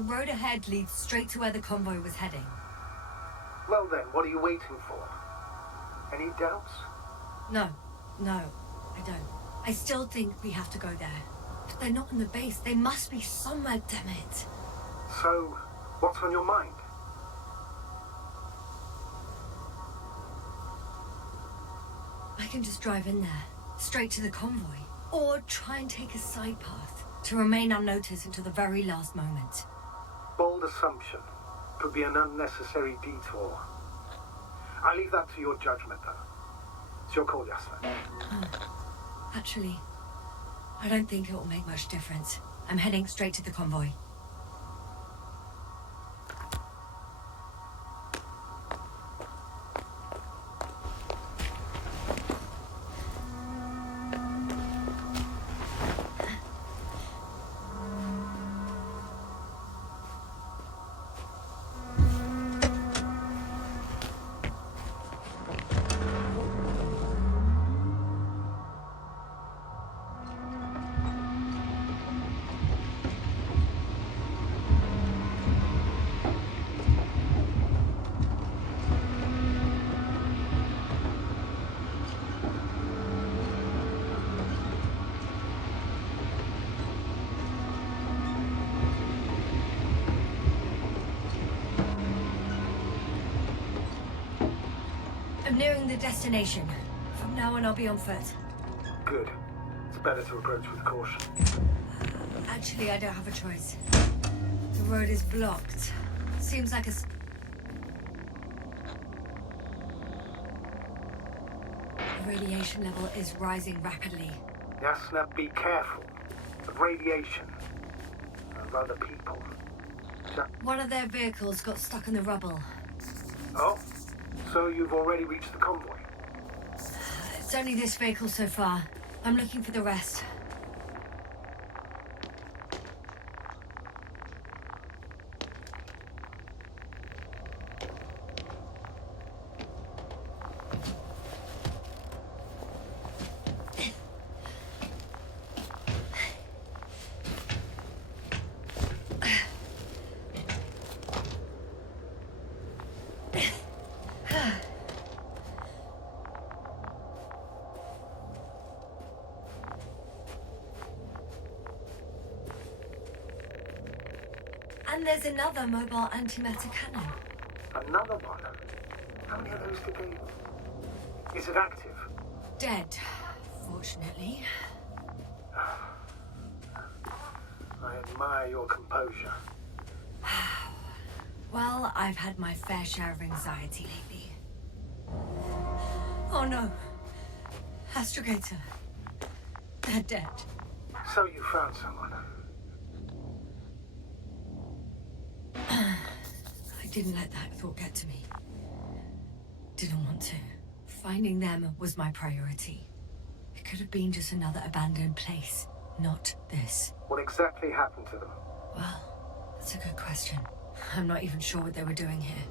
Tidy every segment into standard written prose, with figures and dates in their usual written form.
The road ahead leads straight to where the convoy was heading. Well then, what are you waiting for? Any doubts? No, I don't. I still think we have to go there. If they're not in the base, they must be somewhere, damn it. So, what's on your mind? I can just drive in there, straight to the convoy. Or try and take a side path, to remain unnoticed until the very last moment. Bold assumption. Could be an unnecessary detour. I leave that to your judgment, though. It's your call, Yasna. Actually, I don't think it will make much difference. I'm heading straight to the convoy. I'm nearing the destination. From now on, I'll be on foot. Good. It's better to approach with caution. Actually, I don't have a choice. The road is blocked. Seems like the radiation level is rising rapidly. Yasna, be careful. Of radiation. Of other people. One of their vehicles got stuck in the rubble. Oh? So you've already reached the convoy? It's only this vehicle so far. I'm looking for the rest. And there's another mobile antimatter cannon. Another one? How many of those did they... Is it active? Dead, fortunately. I admire your composure. Well, I've had my fair share of anxiety lately. Oh no. Astrogator. They're dead. So you found someone? I didn't let that thought get to me. Didn't want to. Finding them was my priority. It could have been just another abandoned place, not this. What exactly happened to them? Well, that's a good question. I'm not even sure what they were doing here.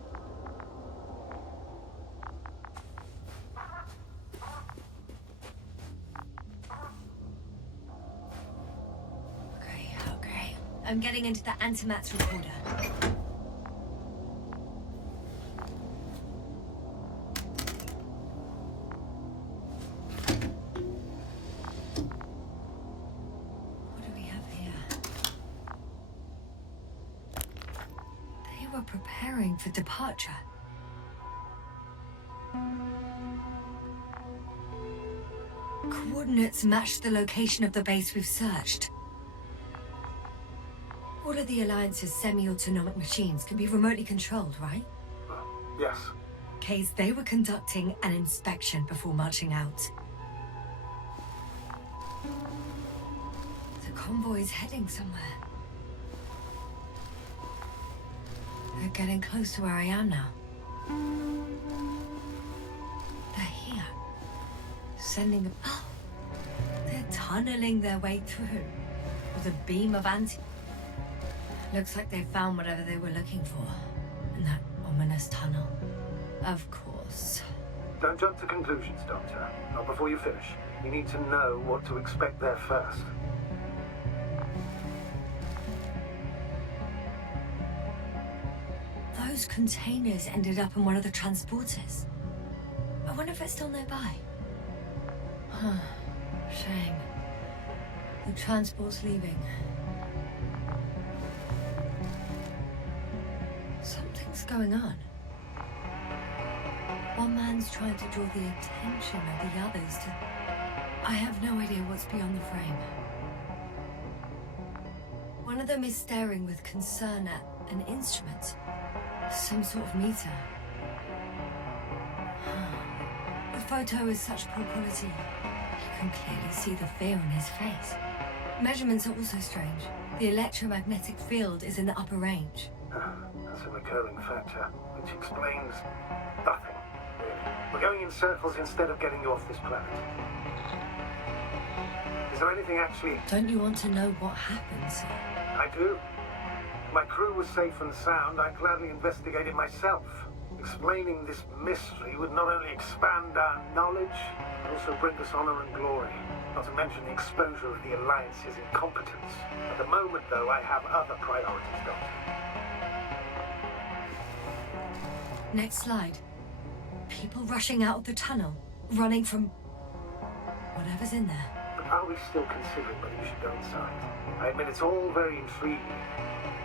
Okay. I'm getting into the antimatter recorder. Preparing for departure. Coordinates match the location of the base we've searched. All of the Alliance's semi-autonomic machines can be remotely controlled, right? Yes. Case they were conducting an inspection before marching out. The convoy's heading somewhere. They're getting close to where I am now. They're here. Sending a... Oh! They're tunneling their way through. With a beam of Looks like they found whatever they were looking for. In that ominous tunnel. Of course. Don't jump to conclusions, Doctor. Not before you finish. You need to know what to expect there first. containers ended up in one of the transporters. I wonder if it's still nearby. Huh. Shame. The transport's leaving. Something's going on. One man's trying to draw the attention of the others to... I have no idea what's beyond the frame. One of them is staring with concern at an instrument. Some sort of meter. The photo is such poor quality. You can clearly see the fear on his face. Measurements are also strange. The electromagnetic field is in the upper range. That's a recurring factor, which explains nothing, really. We're going in circles instead of getting you off this planet. Is there anything actually... Don't you want to know what happened, sir? I do. My crew was safe and sound. I gladly investigated myself. Explaining this mystery would not only expand our knowledge, but also bring us honor and glory. Not to mention the exposure of the Alliance's incompetence. At the moment, though, I have other priorities, Doctor. Next slide. People rushing out of the tunnel, running from... whatever's in there. But are we still considering whether you should go inside? I admit it's all very intriguing,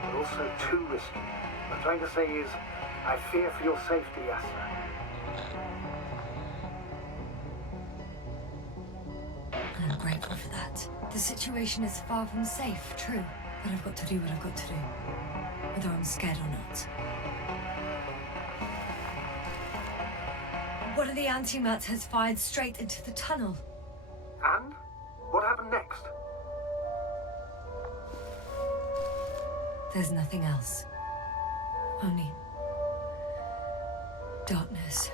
but also too risky. What I'm trying to say is, I fear for your safety, Yasna. I'm grateful for that. The situation is far from safe, true. But I've got to do what I've got to do. Whether I'm scared or not. One of the antimats has fired straight into the tunnel. And? What happened next? There's nothing else. Only... darkness.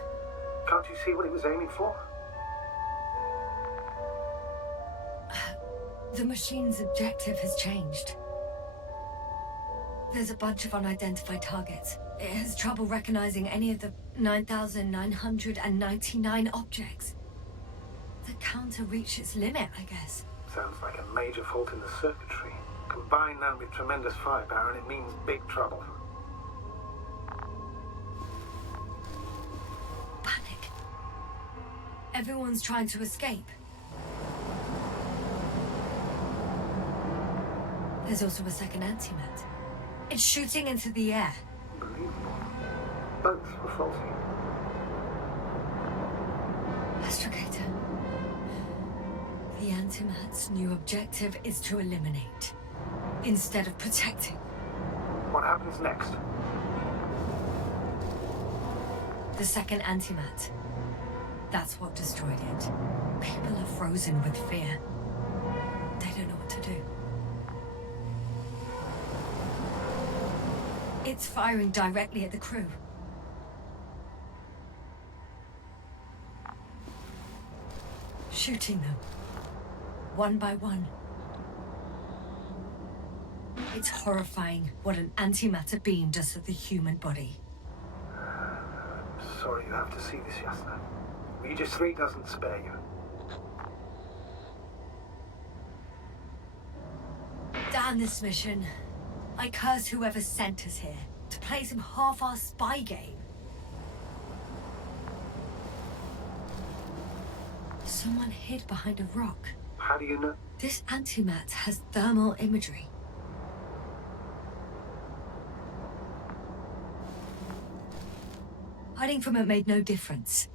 Can't you see what he was aiming for? The machine's objective has changed. There's a bunch of unidentified targets. It has trouble recognizing any of the 9,999 objects. The counter reached its limit, I guess. Sounds like a major fault in the circuitry. Combine that with tremendous firepower and it means big trouble. Panic. Everyone's trying to escape. There's also a second antimat. It's shooting into the air. Unbelievable. Both were faulty. Astrogator. The antimat's new objective is to eliminate, instead of protecting. What happens next? The second antimat. That's what destroyed it. People are frozen with fear. They don't know what to do. It's firing directly at the crew. Shooting them. One by one. It's horrifying what an antimatter beam does to the human body. Sorry you have to see this, Yasna. Regis 3 doesn't spare you. Damn this mission. I curse whoever sent us here to play some half-assed spy game. Someone hid behind a rock. How do you know? This antimat has thermal imagery. Hiding from it made no difference.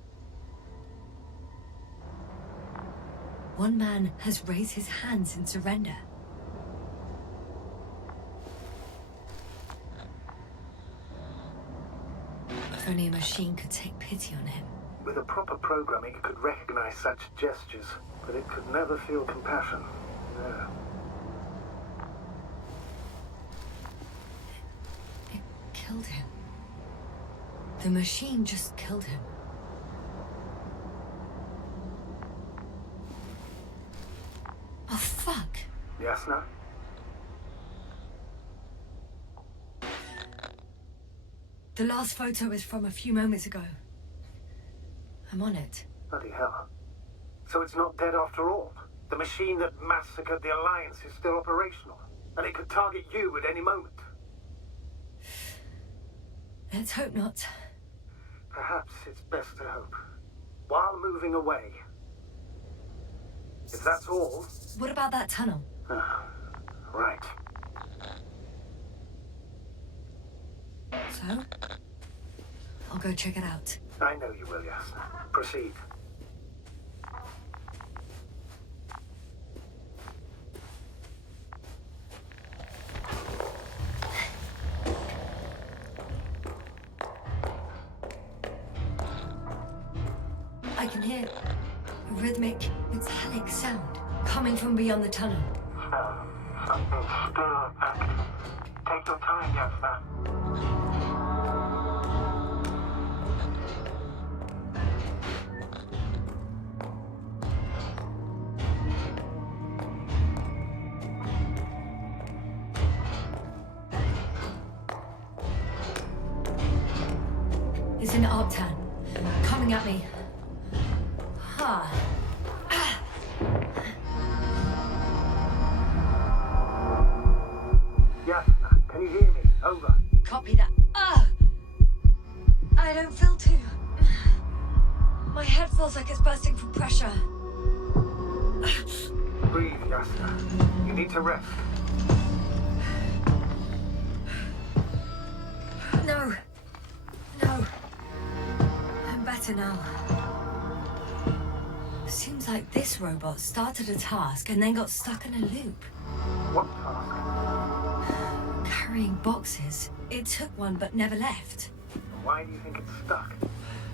One man has raised his hands in surrender. If only a machine could take pity on him. With a proper programming, it could recognize such gestures, but it could never feel compassion. No. It killed him. The machine just killed him. Oh, fuck. Yasna? The last photo is from a few moments ago. I'm on it. Bloody hell. So it's not dead after all? The machine that massacred the Alliance is still operational, and it could target you at any moment. Let's hope not. Perhaps it's best to hope. While moving away. If that's all... What about that tunnel? Right. So? I'll go check it out. I know you will, yes. Proceed. I can hear a rhythmic, metallic sound coming from beyond the tunnel. Something still active. Take your time, Yasna. It's an Arctan, coming at me. Ah. Yasna, can you hear me? Over. Copy that. I don't feel too... My head feels like it's bursting from pressure. Breathe, Yasna. You need to rest. No. No. I'm better now. Seems like this robot started a task and then got stuck in a loop. What task? Carrying boxes. It took one but never left. Why do you think it's stuck?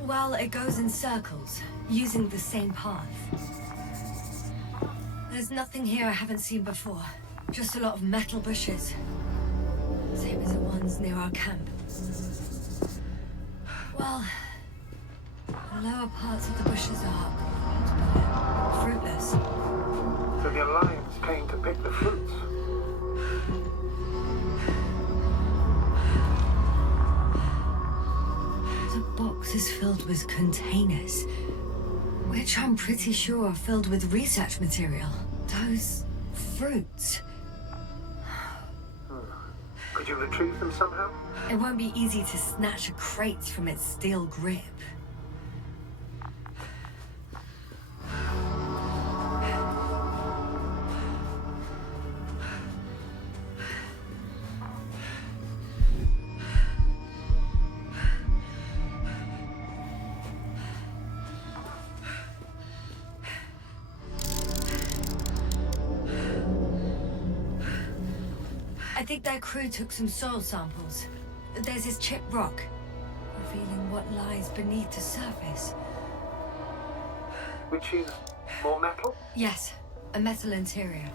Well, it goes in circles, using the same path. There's nothing here I haven't seen before. Just a lot of metal bushes. Same as the ones near our camp. Well, the lower parts of the bushes are fruitless. So the Alliance came to pick the fruits. The box is filled with containers, which I'm pretty sure are filled with research material. Those fruits. Could you retrieve them somehow? It won't be easy to snatch a crate from its steel grip. I think their crew took some soil samples. There's this chipped rock, revealing what lies beneath the surface. Which is more metal? Yes, a metal interior.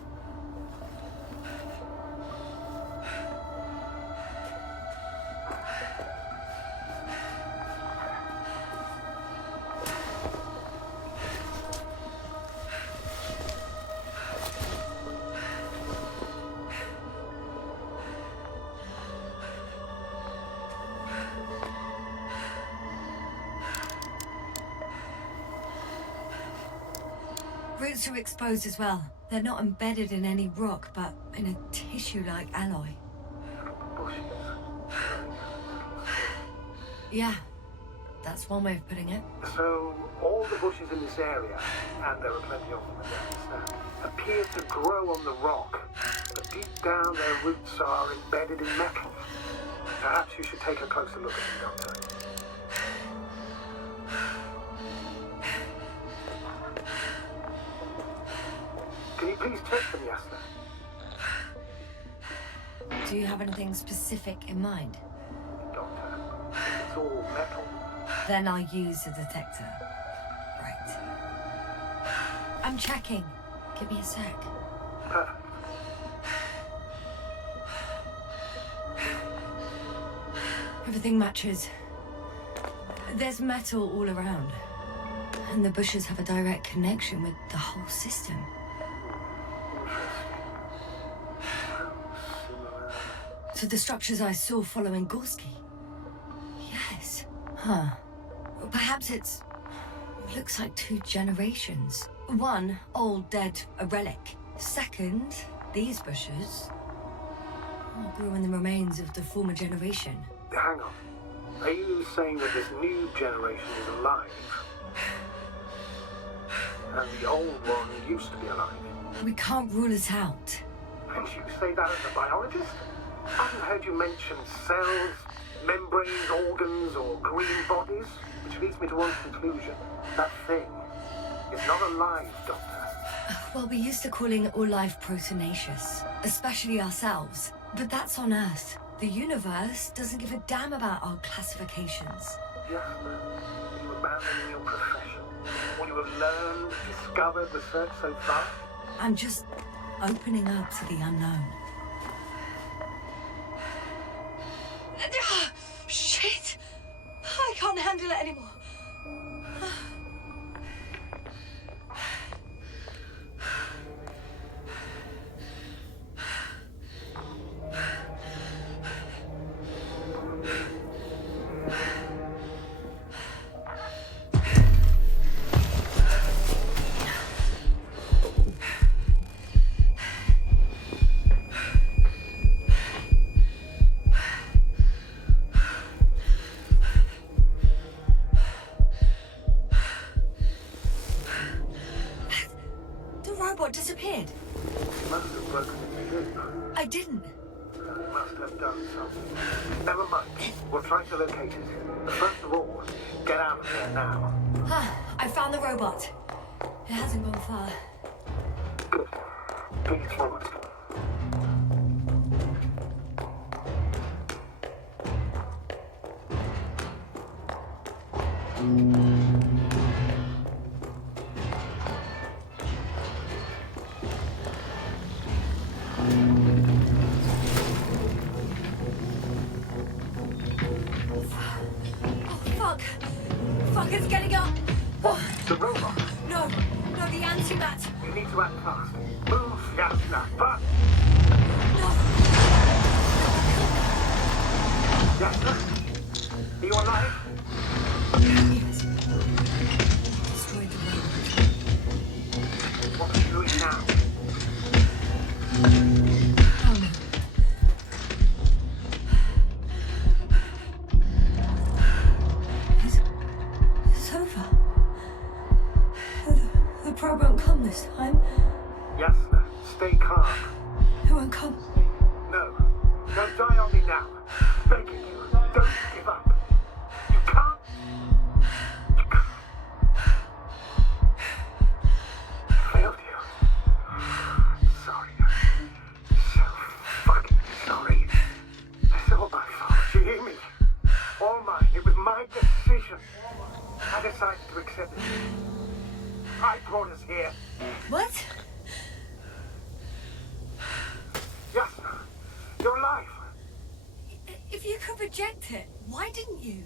Roots are exposed as well. They're not embedded in any rock, but in a tissue-like alloy. Bushes. Yeah, that's one way of putting it. So, all the bushes in this area, and there are plenty of them, as I understand, appear to grow on the rock, but deep down their roots are embedded in metal. Perhaps you should take a closer look at them, Doctor. Can you please check them, Yasna? Do you have anything specific in mind? Doctor, it's all metal. Then I'll use the detector. Right. I'm checking. Give me a sec. Perfect. Everything matches. There's metal all around. And the bushes have a direct connection with the whole system. To the structures I saw following Gorski. Yes. Huh. Perhaps it's... looks like 2 generations. One, old, dead, a relic. Second, these bushes all grew in the remains of the former generation. Hang on. Are you saying that this new generation is alive? And the old one used to be alive? We can't rule it out. And you say that as a biologist? I haven't heard you mention cells, membranes, organs, or green bodies, which leads me to one conclusion. That thing is not alive, Doctor. Well, we used to calling all life proteinaceous, especially ourselves. But that's on Earth. The universe doesn't give a damn about our classifications. Yes, are you abandoning your profession? All you have learned, discovered, researched so far? I'm just opening up to the unknown. Shit! I can't handle it anymore. Robot disappeared. You must have broken its loop. I didn't. You must have done something. Never mind. We'll try to locate it. But first of all, get out of there now. I found the robot. It hasn't gone far. Good. Bring it forward. Fuck, it's getting up! What? The robot? No, the antimat. You need to act fast. Move, Yasna, fast! No! Yasna? Are you alive? Yes. Destroyed the robot. What are you doing now? Oh no. It's over. The probe won't come this time. Yasna, stay calm. It won't come. No. Don't die on me now. Begging you. Don't give up. You can't. You can't. I failed you. Sorry. So fucking sorry. It's all my fault. You hear me? All mine. It was my decision. I decided to accept it. I brought us here. What? Yasna, you're alive. If you could reject it, why didn't you?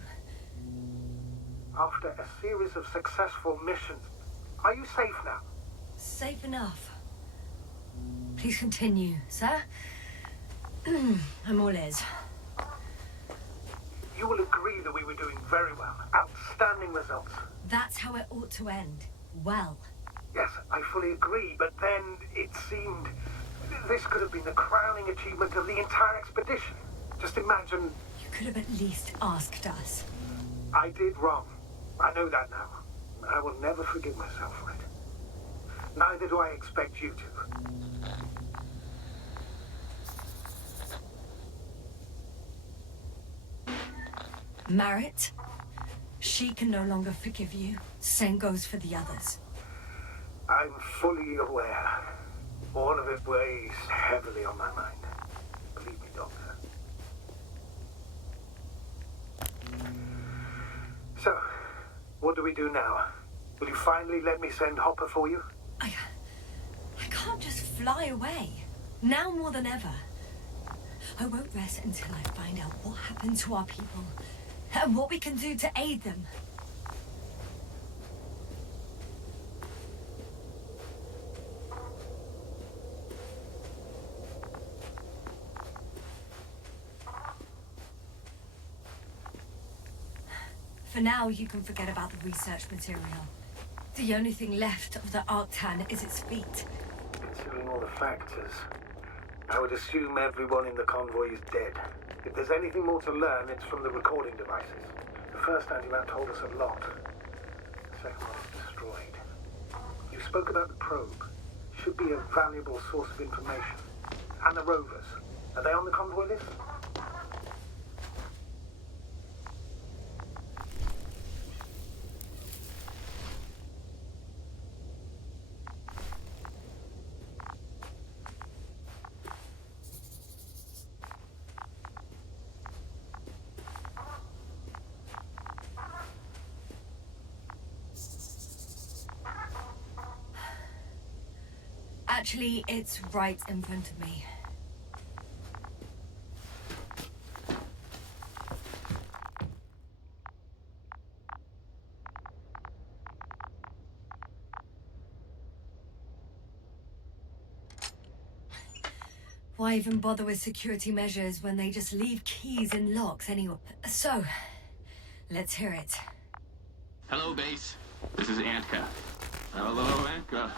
After a series of successful missions, are you safe now? Safe enough. Please continue, sir. I'm all ears. You will agree that we were doing very well. Outstanding results. That's how it ought to end. Well. Yes, I fully agree, but then it seemed this could have been the crowning achievement of the entire expedition. Just imagine. You could have at least asked us. I did wrong. I know that now. I will never forgive myself for it. Neither do I expect you to. Marriott, she can no longer forgive you. Same goes for the others. I'm fully aware. All of it weighs heavily on my mind. Believe me, Doctor. So, what do we do now? Will you finally let me send Hopper for you? I can't just fly away. Now more than ever. I won't rest until I find out what happened to our people and what we can do to aid them. For now, you can forget about the research material. The only thing left of the Arctan is its feet. Considering all the factors, I would assume everyone in the convoy is dead. If there's anything more to learn, it's from the recording devices. The first antimat told us a lot. The second one is destroyed. You spoke about the probe. Should be a valuable source of information. And the rovers. Are they on the convoy list? Actually, it's right in front of me. Why even bother with security measures when they just leave keys in locks anyway? So, let's hear it. Hello, base. This is Antka. Hello, Antka.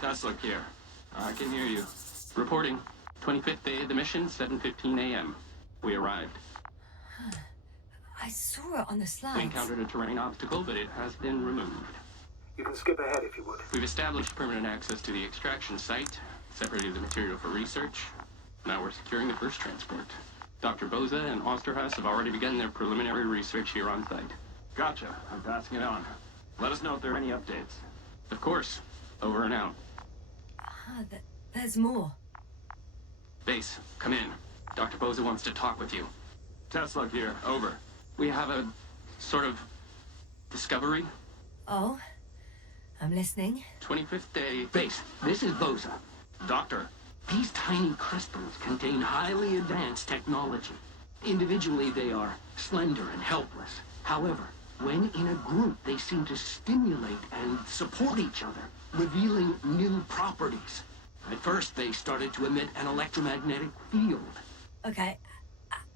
Tesla here. I can hear you. Reporting. 25th day of the mission, 7:15 a.m. We arrived. I saw it on the slides. We encountered a terrain obstacle, but it has been removed. You can skip ahead if you would. We've established permanent access to the extraction site, separated the material for research. Now we're securing the first transport. Dr. Boza and Osterhaus have already begun their preliminary research here on site. Gotcha. I'm passing it on. Let us know if there are any updates. Of course. Over and out. There's more. Base, come in. Dr. Boza wants to talk with you. Tesla here. Over. We have a sort of discovery. Oh? I'm listening. 25th day. Base, this is Boza. Doctor. These tiny crystals contain highly advanced technology. Individually, they are slender and helpless. However, when in a group, they seem to stimulate and support each other, revealing new properties. At first, they started to emit an electromagnetic field. Okay.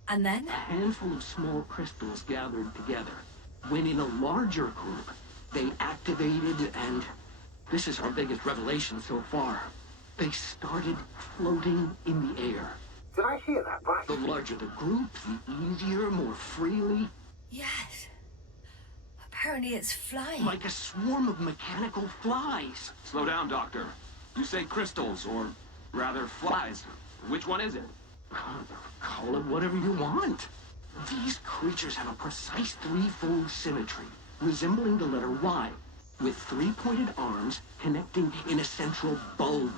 And then? A handful of small crystals gathered together. When in a larger group, they activated and... this is our biggest revelation so far. They started floating in the air. Did I hear that right? The larger the group, the easier, more freely. Yes. Apparently it's flying. Like a swarm of mechanical flies. Slow down, Doctor. You say crystals, or rather flies. Which one is it? Call it whatever you want. These creatures have a precise threefold symmetry, resembling the letter Y, with three-pointed arms connecting in a central bulge.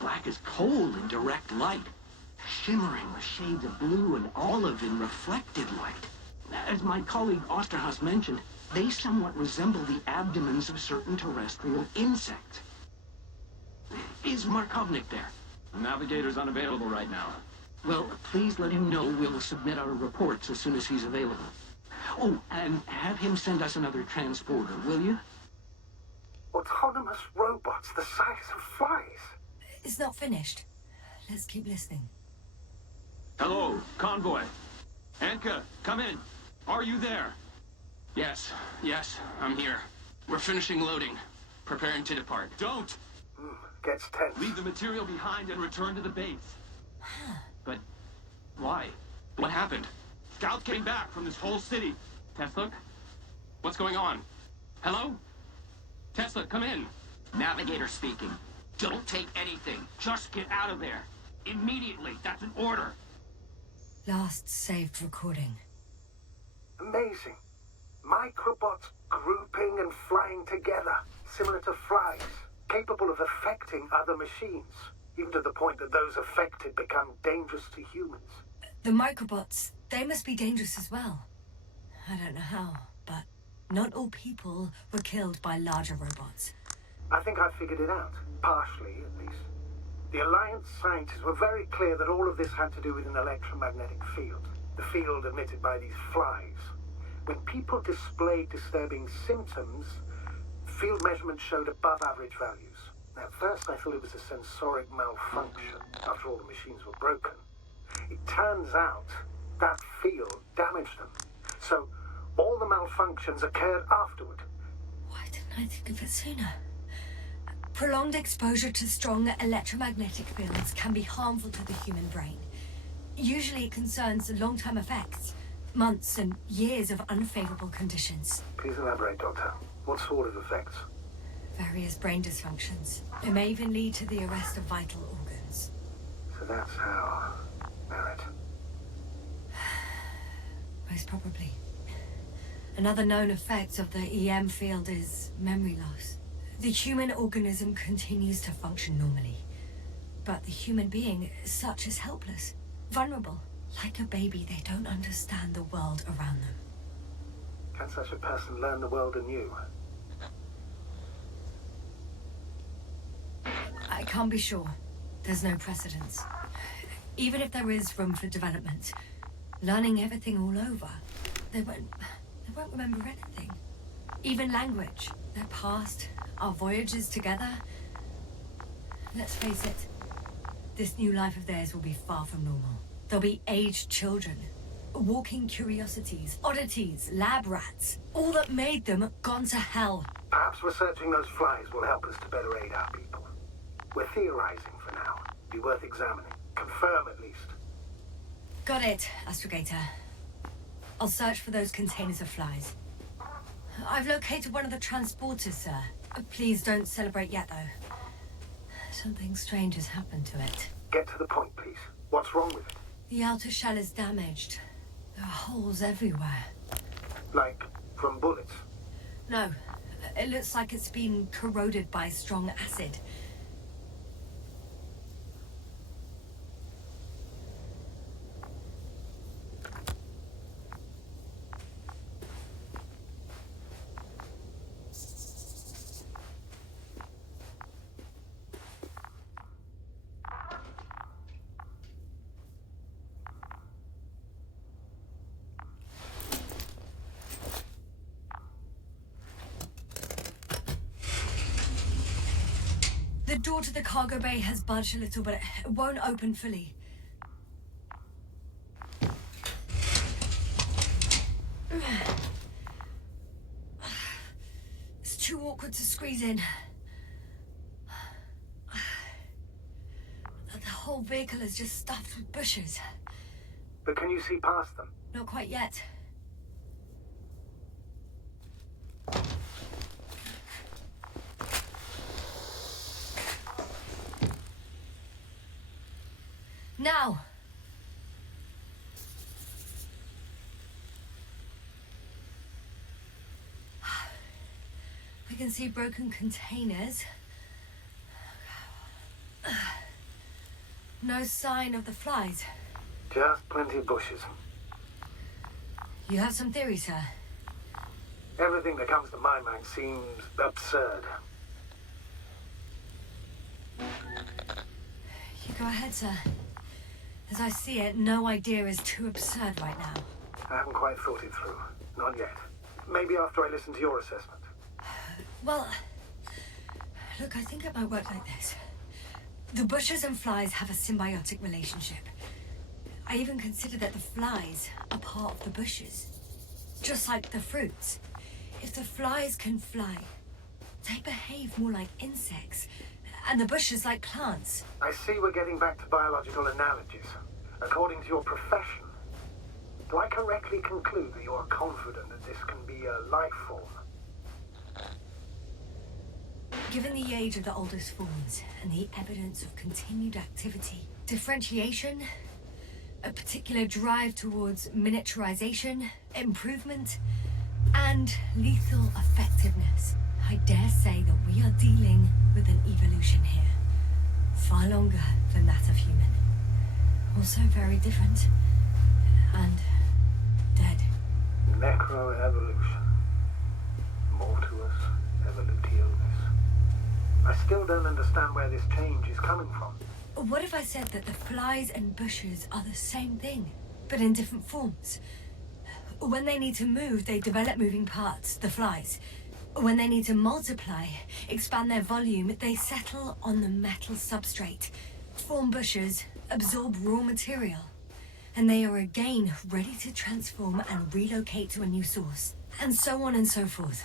Black as coal in direct light, shimmering with shades of blue and olive in reflected light. As my colleague Osterhaus mentioned, they somewhat resemble the abdomens of certain terrestrial insects. Is Markovnik there? The navigator's unavailable right now. Well, please let him know we'll submit our reports as soon as he's available. Oh, and have him send us another transporter, will you? Autonomous robots the size of flies. It's not finished. Let's keep listening. Hello, convoy. Antka, come in. Are you there? Yes, I'm here. We're finishing loading. Preparing to depart. Don't! Gets tense. Leave the material behind and return to the base. But why? What happened? Scouts came back from this whole city. Tesla? What's going on? Hello? Tesla, come in. Navigator speaking. Don't take anything. Just get out of there. Immediately. That's an order. Last saved recording. Amazing. Microbots grouping and flying together, similar to flies, capable of affecting other machines, even to the point that those affected become dangerous to humans. The microbots, they must be dangerous as well. I don't know how, but not all people were killed by larger robots. I think I figured it out, partially at least. The Alliance scientists were very clear that all of this had to do with an electromagnetic field, the field emitted by these flies. When people displayed disturbing symptoms, field measurements showed above average values. At first I thought it was a sensoric malfunction, after all the machines were broken. It turns out that field damaged them. So all the malfunctions occurred afterward. Why didn't I think of it sooner? Prolonged exposure to strong electromagnetic fields can be harmful to the human brain. Usually it concerns long-term effects. Months and years of unfavorable conditions. Please elaborate, Doctor. What sort of effects? Various brain dysfunctions. It may even lead to the arrest of vital organs. So that's how... Merit. Most probably. Another known effect of the EM field is memory loss. The human organism continues to function normally. But the human being, such is helpless, vulnerable. Like a baby, they don't understand the world around them. Can such a person learn the world anew? I can't be sure. There's no precedence. Even if there is room for development, learning everything all over, they won't remember anything. Even language, their past, our voyages together. Let's face it, this new life of theirs will be far from normal. They'll be aged children, walking curiosities, oddities, lab rats. All that made them gone to hell. Perhaps researching those flies will help us to better aid our people. We're theorizing for now. Be worth examining. Confirm at least. Got it, Astrogator. I'll search for those containers of flies. I've located one of the transporters, sir. Please don't celebrate yet, though. Something strange has happened to it. Get to the point, please. What's wrong with it? The outer shell is damaged. There are holes everywhere. Like, from bullets? No, it looks like it's been corroded by strong acid. The door to the cargo bay has budged a little, but it won't open fully. It's too awkward to squeeze in. The whole vehicle is just stuffed with bushes. But can you see past them? Not quite yet. Now! I can see broken containers. No sign of the flies. Just plenty of bushes. You have some theories, sir? Everything that comes to my mind seems absurd. You go ahead, sir. As I see it, no idea is too absurd right now. I haven't quite thought it through. Not yet. Maybe after I listen to your assessment. Well, look, I think it might work like this. The bushes and flies have a symbiotic relationship. I even consider that the flies are part of the bushes. Just like the fruits. If the flies can fly, they behave more like insects, and the bushes like plants. I see we're getting back to biological analogies. According to your profession, do I correctly conclude that you are confident that this can be a life form? Given the age of the oldest forms and the evidence of continued activity, differentiation, a particular drive towards miniaturization, improvement, and lethal effectiveness, I dare say that we are dealing with an evolution here. Far longer than that of human. Also very different. And dead. Necroevolution. Mortuus evolutionis. I still don't understand where this change is coming from. What if I said that the flies and bushes are the same thing, but in different forms? When they need to move, they develop moving parts, the flies. When they need to multiply, expand their volume, they settle on the metal substrate, form bushes, absorb raw material. And they are again ready to transform and relocate to a new source. And so on and so forth.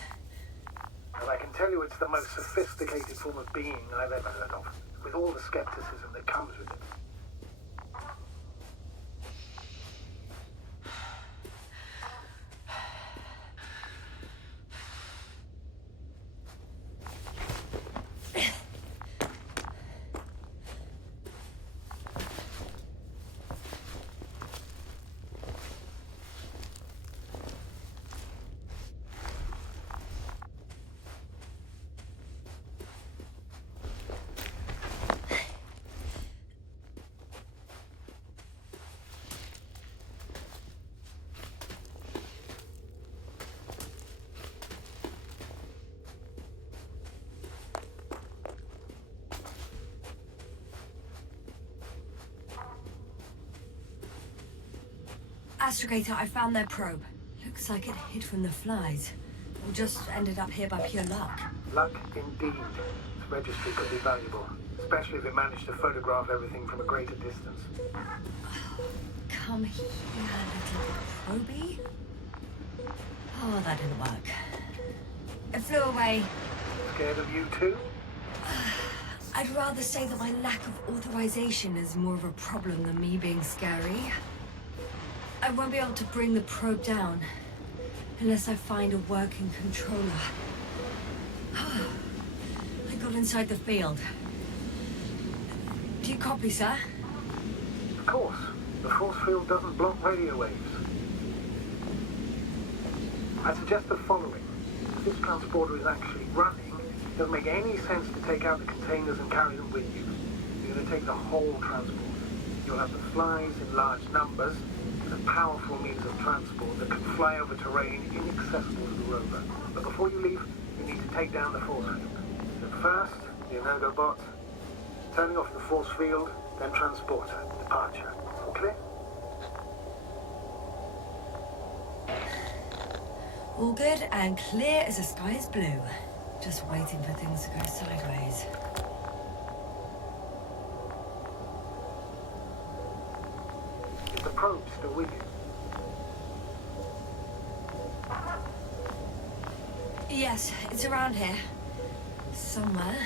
And I can tell you it's the most sophisticated form of being I've ever heard of, with all the skepticism that comes with it. Astrogator, I found their probe. Looks like it hid from the flies. Or just ended up here by pure luck. Luck indeed. This registry could be valuable, especially if it managed to photograph everything from a greater distance. Come here, little probie. Oh, that didn't work. It flew away. Scared of you too? I'd rather say that my lack of authorization is more of a problem than me being scary. I won't be able to bring the probe down unless I find a working controller. I got inside the field. Do you copy, sir? Of course. The force field doesn't block radio waves. I suggest the following. If this transporter is actually running, it doesn't make any sense to take out the containers and carry them with you. You're going to take the whole transporter. You'll have the flies in large numbers, and a powerful means of transport that can fly over terrain inaccessible to the rover. But before you leave, you need to take down the force field. So first, the Energobot, turning off the force field, then transporter, departure. All clear? All good and clear as the sky is blue. Just waiting for things to go sideways. Is the probe still with you? Yes, it's around here. Somewhere.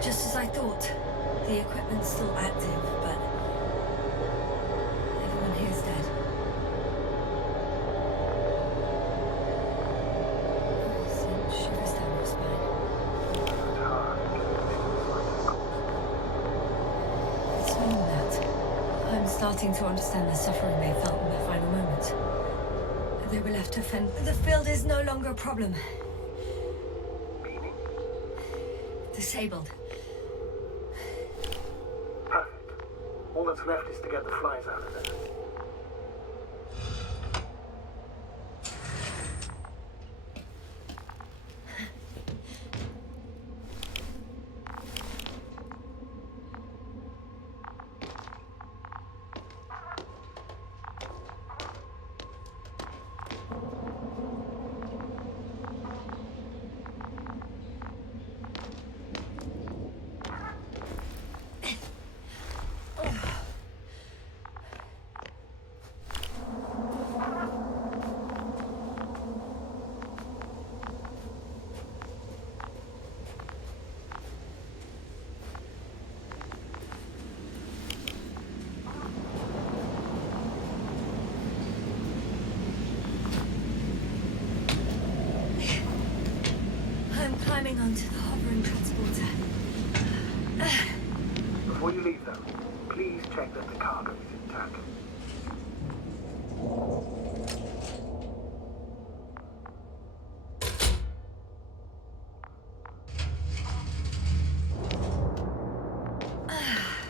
Just as I thought. The equipment's still active, but everyone here's dead. Sent shivers down your spine. It's more than that. I'm starting to understand the suffering they felt in their final moments. They were left to fend. The field is no longer a problem. Meaning? Disabled. Perfect. All that's left is to get the flies out of there. Climbing onto the hovering transporter. Before you leave, though, please check that the cargo is intact.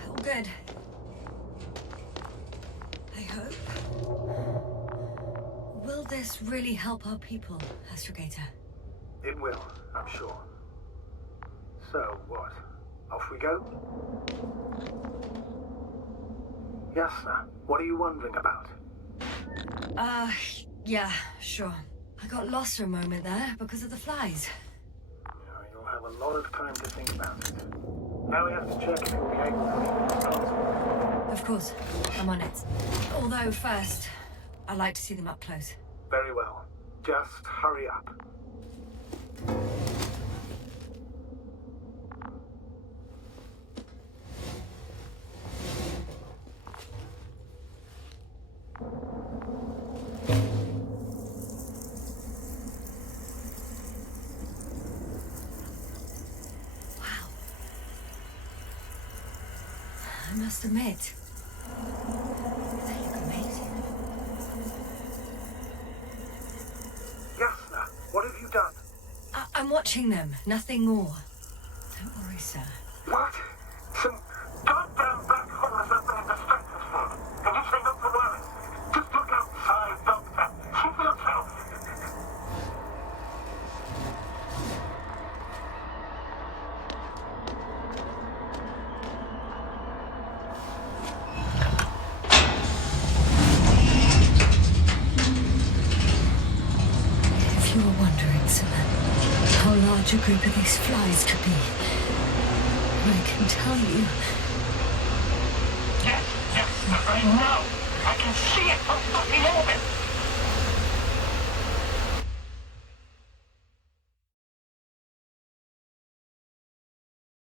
All good. I hope. Will this really help our people, Astrogator? It will, I'm sure. So, what? Off we go? Yes, sir. What are you wondering about? Yeah, sure. I got lost for a moment there because of the flies. Yeah, you'll have a lot of time to think about it. Now we have to check if you'll be able to leave the transport. Of course, I'm on it. Although first, I'd like to see them up close. Very well. Just hurry up. must admit, they look amazing. Yasna, what have you done? I'm watching them, nothing more. Don't worry, sir. What? Some goddamn black holes have been distracted for. And you say not to worry. Just look outside, Doctor. See for yourself. If you were wondering, sir, how large a group of these flies could be, well, I can tell you. Yes, I know. I can see it from fucking orbit.